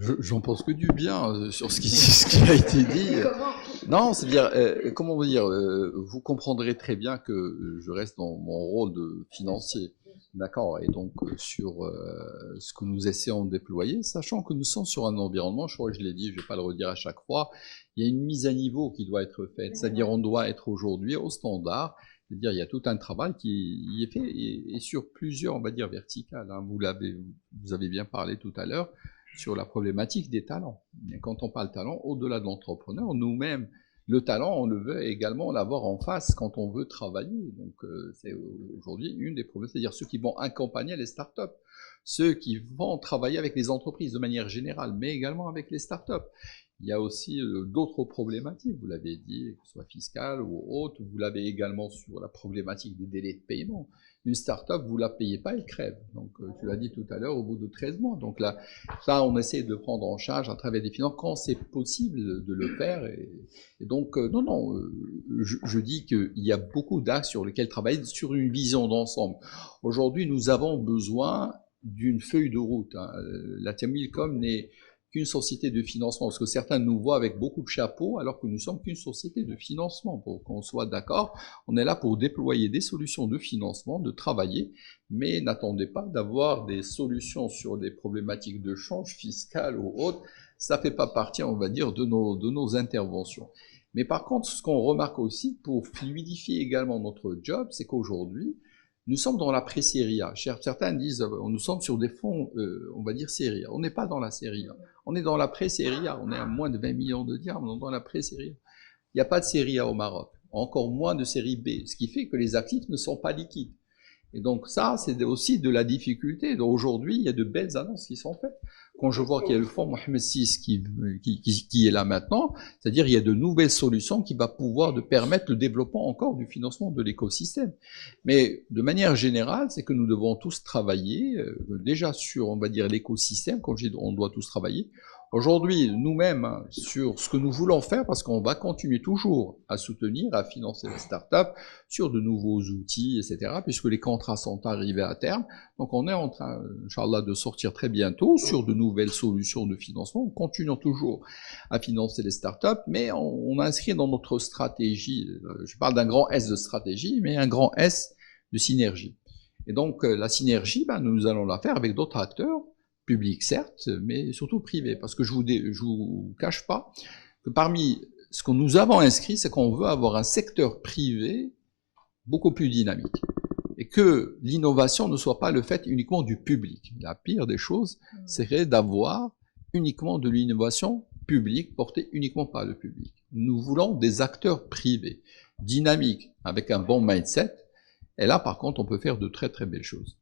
J'en pense que du bien sur ce qui a été dit. Non, c'est-à-dire, comment vous dire, vous comprendrez très bien que je reste dans mon rôle de financier, d'accord, et donc sur ce que nous essayons de déployer, sachant que nous sommes sur un environnement, je crois que je l'ai dit, je ne vais pas le redire à chaque fois, il y a une mise à niveau qui doit être faite, c'est-à-dire on doit être aujourd'hui au standard, c'est-à-dire il y a tout un travail qui y est fait et sur plusieurs, on va dire, verticales, hein. Vous avez bien parlé tout à l'heure sur la problématique des talents. Et quand on parle talent, au-delà de l'entrepreneur, nous-mêmes, le talent, on le veut également l'avoir en face quand on veut travailler. Donc, c'est aujourd'hui une des problèmes, c'est-à-dire ceux qui vont accompagner les startups, ceux qui vont travailler avec les entreprises de manière générale, mais également avec les startups. Il y a aussi d'autres problématiques, vous l'avez dit, que ce soit fiscales ou autres, vous l'avez également sur la problématique des délais de paiement. Une start-up, vous ne la payez pas, elle crève. Donc, tu l'as dit tout à l'heure, au bout de 13 mois. Donc là, ça, on essaie de le prendre en charge à travers des finances quand c'est possible de le faire. Et donc, non, je dis qu'il y a beaucoup d'axes sur lesquels travailler sur une vision d'ensemble. Aujourd'hui, nous avons besoin d'une feuille de route, hein. La Temilcom n'est qu'une société de financement, parce que certains nous voient avec beaucoup de chapeaux, alors que nous sommes qu'une société de financement. Pour qu'on soit d'accord, on est là pour déployer des solutions de financement, de travailler, mais n'attendez pas d'avoir des solutions sur des problématiques de change fiscal ou autres. Ça ne fait pas partie, on va dire, de nos interventions. Mais par contre, ce qu'on remarque aussi, pour fluidifier également notre job, c'est qu'aujourd'hui, nous sommes dans la pré-série A. Certains disent, nous sommes sur des fonds, on va dire, série A. On n'est pas dans la série A. On est dans la pré-série A. On est à moins de 20 millions de dirhams, on est dans la pré-série A. Il n'y a pas de série A au Maroc. Encore moins de série B. Ce qui fait que les actifs ne sont pas liquides. Et donc ça, c'est aussi de la difficulté. Donc aujourd'hui, il y a de belles annonces qui sont faites. Quand je vois qu'il y a le fonds Mohamed VI qui est là maintenant, c'est-à-dire il y a de nouvelles solutions qui vont pouvoir de permettre le développement encore du financement de l'écosystème. Mais de manière générale, c'est que nous devons tous travailler déjà sur, on va dire, l'écosystème, quand je dis on doit tous travailler. Aujourd'hui, nous-mêmes, hein, sur ce que nous voulons faire, parce qu'on va continuer toujours à soutenir, à financer les startups sur de nouveaux outils, etc., puisque les contrats sont arrivés à terme. Donc on est en train, Inch'Allah, de sortir très bientôt sur de nouvelles solutions de financement. On continue toujours à financer les startups, mais on inscrit dans notre stratégie, je parle d'un grand S de stratégie, mais un grand S de synergie. Et donc la synergie, nous allons la faire avec d'autres acteurs, public certes, mais surtout privé, parce que je vous cache pas que parmi ce que nous avons inscrit, c'est qu'on veut avoir un secteur privé beaucoup plus dynamique, et que l'innovation ne soit pas le fait uniquement du public. La pire des choses serait d'avoir uniquement de l'innovation publique portée uniquement par le public. Nous voulons des acteurs privés, dynamiques, avec un bon mindset, et là par contre on peut faire de très très belles choses.